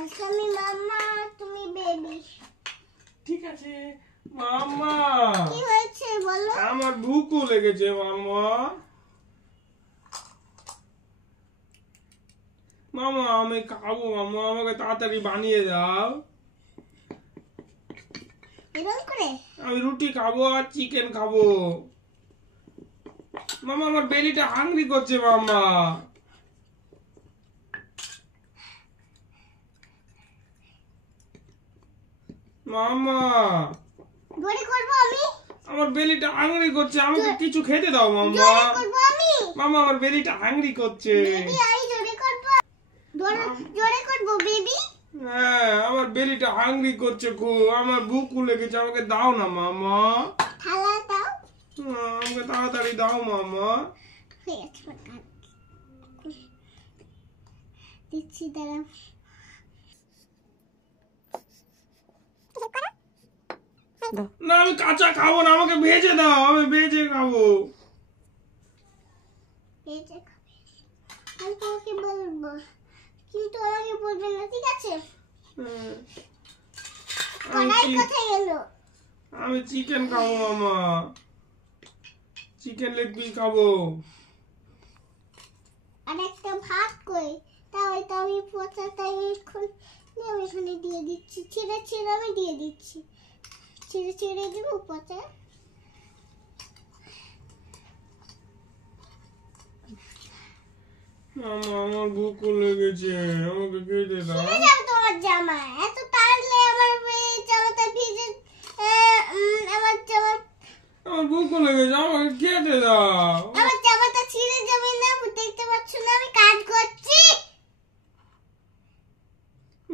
আজকে আমি মাম্মা, তুমি বেবি। ঠিক আছে মাম্মা। কি হয়েছে বলো? আমার ভুকু লেগেছে মাম্মা। মামা আমি খাবো মাম্মা, আমাকে তাড়াতাড়ি বানিয়ে দাও। এরকম করে আমি রুটি খাবো আর চিকেন খাবো। মামা আমার বেলিটা হাংরি করছে মাম্মা। মাম্মা জোরে করবো আমি? আমার বেলিটা হাংরি করছে, আমাকে কিছু খেতে দাও মাম্মা। জোরে করবো আমি? মামা আমার বেলিটা হাংরি করছে। বেবি আমি জোরে করবো? জোরে করবো বেবি? হ্যাঁ আমার বেলিটা হাংরি করছে খুব, আমার ভুকু লেগেছে, আমাকে দাও না মামা। থালা দাও। আমাকে তাড়াতাড়ি দাও মামা। হয়ে গেছে, দিচ্ছি দাঁড়াও। না আমি কাঁচা খাবো না, আমাকে ভেজে দাও, আমি ভেজে খাবো। ভেজে খাবে? আমি তোমাকে বলবো, কিন্তু আমাকে বলবে না, ঠিক আছে? কড়াই কোথায় গেল? আমি চিকেন খাবো মামা, চিকেন লেগ পিস খাবো। আর একটা ভাত কই? তাই আমি পচা, তাই এখন আমি এখানে দিয়ে দিচ্ছি, ছিঁড়ে ছিঁড়ে আমি দিয়ে দিচ্ছি, ছিঁড়ে ছিঁড়ে দিব পচা। মামা আমার ভুকু লেগেছে, আমাকে খেতে দাও। ছিঁড়ে যাবে তোমার জামা, এত তাড়লে আমার জামাটা ভিজে, আমার জামা, আমার ভুকু লেগেছে, আমাকে খেতে দাও। আমার জামাটা ছিঁড়ে যাবে না? দেখতে পাচ্ছ না আমি কাজ করছি?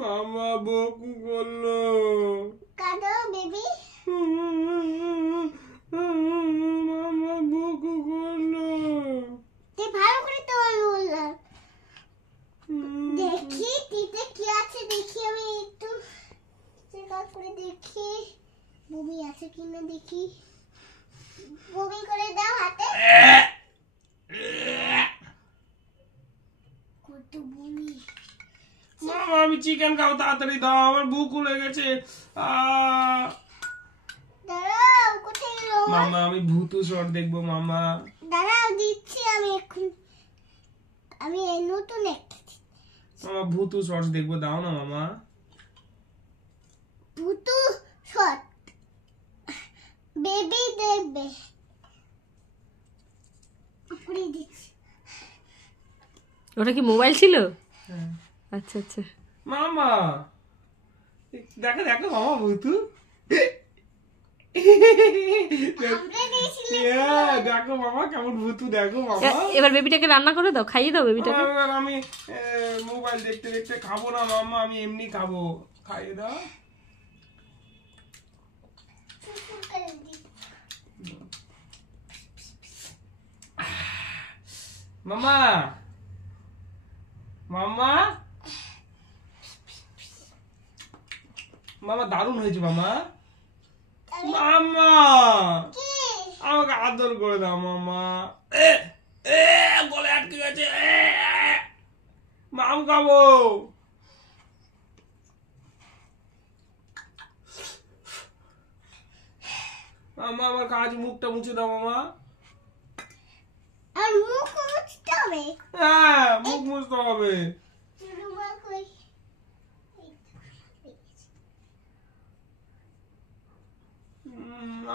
মামা ভুকু করলো। কাঁদো বেবি। মামা ভুকু করলো। ভালো করে তো আমি বললাম। দেখি টিতে কি আছে, দেখি আমি একটু চেক আউট করে দেখি বমি আছে কিনা, দেখি। বমি করে দাও হাতে। কত বমি। মামা আমি চিকেন খাবো, তাড়াতাড়ি দাও, আমার ভুকু লেগেছে। দাঁড়াও, কোথায় গেল? মামা আমি ভূতু শট দেখবো মামা। দাঁড়াও দিচ্ছি আমি এখন, আমি এই নতুন একটা মামা ভূতু শট দেখবো, দাও না মামা। ভূতু শট বেবি দেখবে, করে দিচ্ছি। ওটা কি মোবাইল ছিল? হ্যাঁ। আচ্ছা আচ্ছা। মামা দেখো দেখো মামা ভূতু। দেখো মামা কেমন ভূতু, দেখো মামা। এবার বেবিটাকে রান্না করে দাও, খাইয়ে দাও বেবিটাকে। এবার আমি মোবাইল দেখতে দেখতে খাবো না মামা, আমি এমনি খাবো, খাইয়ে দাও। মামা মামা মামা দারুণ হয়েছে মামা। মামা আমাকে আদর করে দাও মামা। গলে আটকে গেছে, মাম খাবো। মামা আমার কাজ, মুখটা মুছে দাও মামা। আর মুখ মুছতে হবে? হ্যাঁ মুখ মুছতে হবে।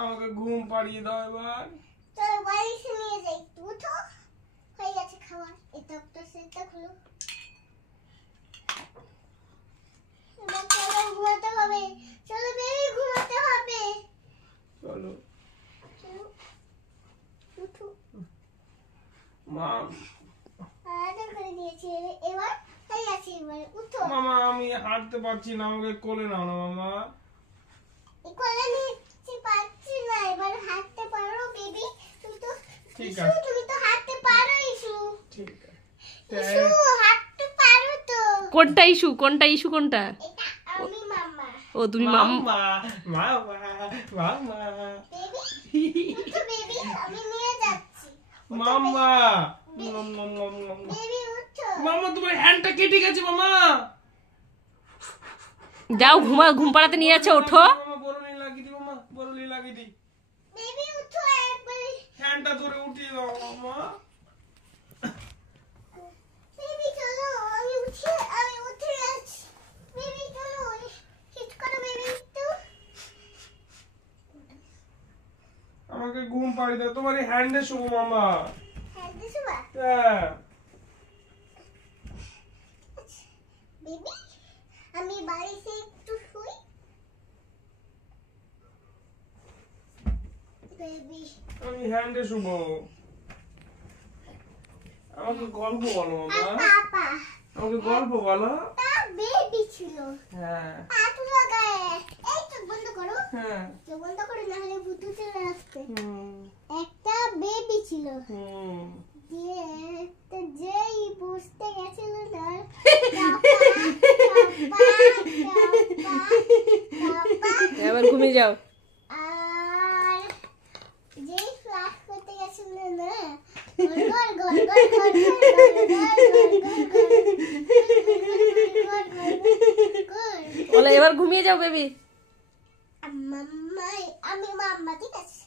আমাকে ঘুম পাড়িয়ে দাও এবার। চলো বাড়িতে নিয়ে যাই, উঠো, হয়ে গেছে খাবার। এটা তো সেটা খুলো, এবার চলো ঘুমাতে হবে, চলো বেবি ঘুমাতে হবে, চলো চলো উঠো। মাম আদর করে দিয়েছি, এবার হয়ে গেছে, এবার উঠো। মামা আমি হাঁটতে পারছি না, আমাকে কোলে নাও না মামা। কোলে নিতে পারছি না, এবার হাঁটতে পারো বেবি? তুমি তো ঠিক আছে, তুমি তো হাঁটতে পারো ইসু। ঠিক আছে। ইসু হাঁটতে পারো তো? কোনটা ইস্যু, কোনটা ইস্যু, কোনটা? এটা আমি মাম্মা। ও তুমি মাম্মা। মামা মামা বেবি উঠো বেবি, আমি নিয়ে যাচ্ছি। মামা বেবি উঠো। মামা তোমার হ্যান্ডটা কেটে গেছে মামা। যাও ঘুম পাড়াতে নিয়ে যাচ্ছে, ওঠো। মামা বরলি লাগিয়ে দি, মামা বরলি লাগিয়ে দি। বেবি উঠো একবার। ফ্যানটা ধরে উঠিয়ে দাও মামা। বেবি চলো, আমি উঠে যাচ্ছি। বেবি চলো, হিট করো বেবি একটু। আমাকে ঘুম পাড়িয়ে দাও, তোমার এই হ্যান্ডে শুবো মামা। হ্যাঁ দিছো বা হ্যাঁ বেবি, আমি বাড়িতে একটু শুই। বেবি আমি হ্যান্ডে শুবো। আমাকে গল্প বলো মামা, পাপা আমাকে গল্প বলো। তা বেবি ছিল। হ্যাঁ হাঁটু লাগায়। এই চোখ বন্ধ করো, হ্যাঁ চোখ বন্ধ করো, না হলে ভূত চলে আসবে। হুম, একটা বেবি ছিল, হুম। দিয়ে একটা যেই বুঝতে গেছিল না, এবার ঘুমিয়ে যাও। আর যেই ফ্লাশ করতে গেছিল না, গড় গড় গড় গড় বলে এবার ঘুমিয়ে যাও বেবি। মাম্মাই, আমি মাম্মা, ঠিক আছে।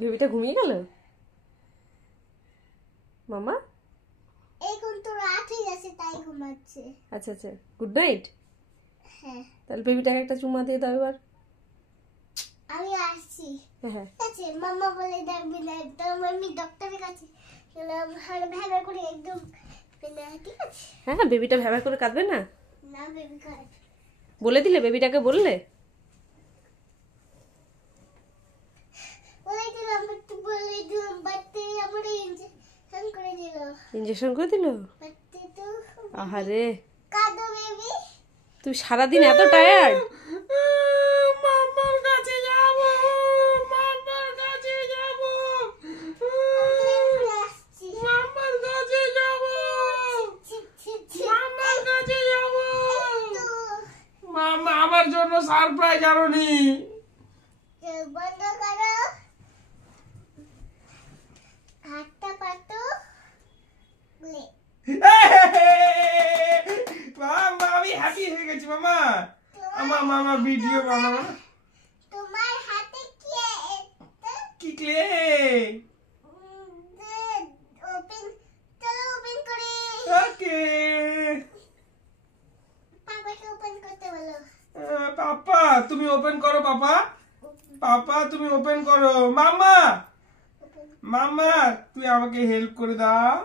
বেবিটা ঘুমিয়ে গেল মামা। এখন তো রাত হয়ে গেছে, তাই ঘুমাচ্ছে। আচ্ছা আচ্ছা, গুড নাইট। হ্যাঁ, তাহলে বেবিটাকে একটা চুমা দিয়ে দাও এবার। আমি আসছি। হ্যাঁ ঠিক আছে, মাম্মা বলে ডাকবি না, একদম আমি ডক্টরের কাছে গেলাম, ভালো করে একদম না, ঠিক আছে। হ্যাঁ, বেবিটা ভ্যাবা করে কাঁদবে না? না বেবি খারাপ। বলে দিলে বেবিটাকে, বললে? বলে দিলাম বাড়িতে আমার ইঞ্জেকশন করে দিল। ইঞ্জেকশন করে দিল? বাড়িতে তো আহারে, কাঁদো বেবি। তুই সারাদিন এত টায়ার্ড। মামার কাছে যাব, মামার কাছে যাব, আসছি। মামার কাছে যাব, মামার কাছে যাব। মামা আমার জন্য সারপ্রাইজ আনোনি। চোখ বন্ধ করো, হাতটা পাতো। মামা আমি হ্যাপি হয়ে গেছি মামা। আমার মামা ভিডিও বানানো। তোমার হাতে কি এটা? কি ক্লে? ওপেন, চলো ওপেন করি। ওকে পাপাকে ওপেন করতে বলো। পাপা তুমি ওপেন করো, পাপা পাপা তুমি ওপেন করো। মামা মামা তুই আমাকে হেল্প করে দাও।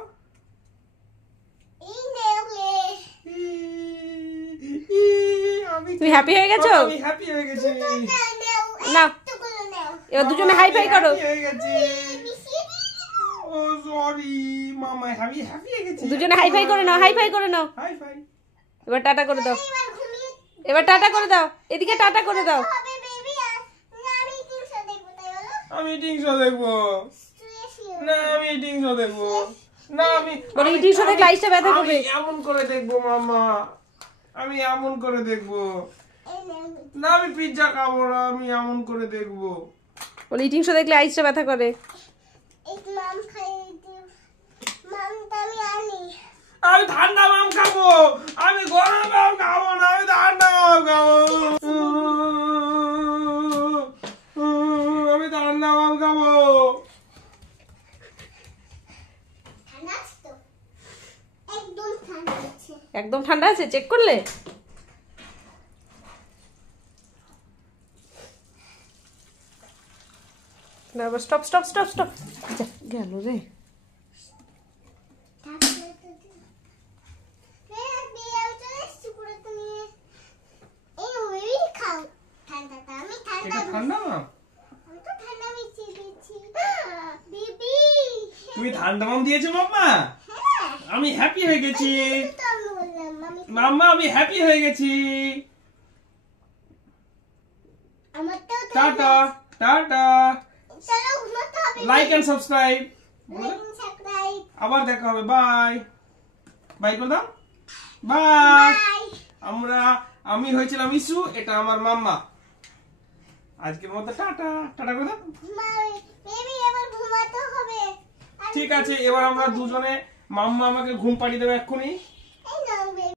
এই নেওলে আমি তুমি হ্যাপি হয়ে গেছো? আমি হ্যাপি হয়ে গেছি। নেও, না, এতগুলো নেও। এবার দুজনে হাই ফাই করো। Happy হয়ে গেছি। মিশিয়ে দিয়ে দিবো। ও সরি মামা, আমি হ্যাপি হয়ে গেছি। দুজনে হাই ফাই করে নাও, হাই ফাই করে নাও। High five. এবার টাটা করে দাও, এবার ঘুমিয়ে এবার টাটা করে দাও, এদিকে টাটা করে দাও। হবে বেবি। আমি কিছু দেখবো, তাই বলো। আমি ইটিং শো দেখবো। শুয়ে শুয়ে। না আমি ইটিং শো দেখবো। না আমি বলে ইটিং শো দেখলে আইসটা ব্যথা করবে। আমি এমন করে দেখবো মামা, আমি এমন করে দেখবো। এই নেও। না আমি পিৎজা খাবো না, আমি এমন করে দেখবো। বলে ইটিং শো দেখলে আইসটা ব্যথা করে। এই মাম খাইয়ে দিও। মামটা আমি আনি। আমি ঠান্ডা মাম খাবো, আমি গরম মাম খাবো না, আমি ঠান্ডা মাম খাবো। আমি ঠান্ডা মাম খাবো। ঠান্ডা আছে তো? একদম ঠান্ডা আছে। একদম ঠান্ডা আছে, চেক করলে? না, এবার স্টপ স্টপ স্টপ স্টপ। গেল রে। তারপরে তো বেবি আমি চলে এসেছি পুরো তো নিয়ে। এই বেবি খাও ঠান্ডাটা। আমি ঠান্ডা এটা ঠান্ডা মাম? আমি তো ঠান্ডা মিশিয়ে দিয়েছি। বেবি তুমি ঠান্ডা মাম দিয়েছো মাম্মা? হ্যাঁ, আমি হ্যাপি হয়ে গেছি তো আমি বললাম আমি মাম্মা, আমি হ্যাপি হয়ে গেছি। আমারটাও তো টাটা টাটা, চলো ঘুমাতে হবে। Like and subscribe. সাবস্ক্রাইব। আবার দেখা হবে, বাই বাই করে দাও, বাই। বাই। আমি হয়েছিলাম ইসু, এটা আমার মাম্মা। আজকের মতো টাটা টাটা করে দাও। বেবি এবার ঘুমাতে হবে। ঠিক আছে, এবার আমরা দুজনে মাম্মা আমাকে ঘুম পাড়িয়ে দেবে এক্ষুনি।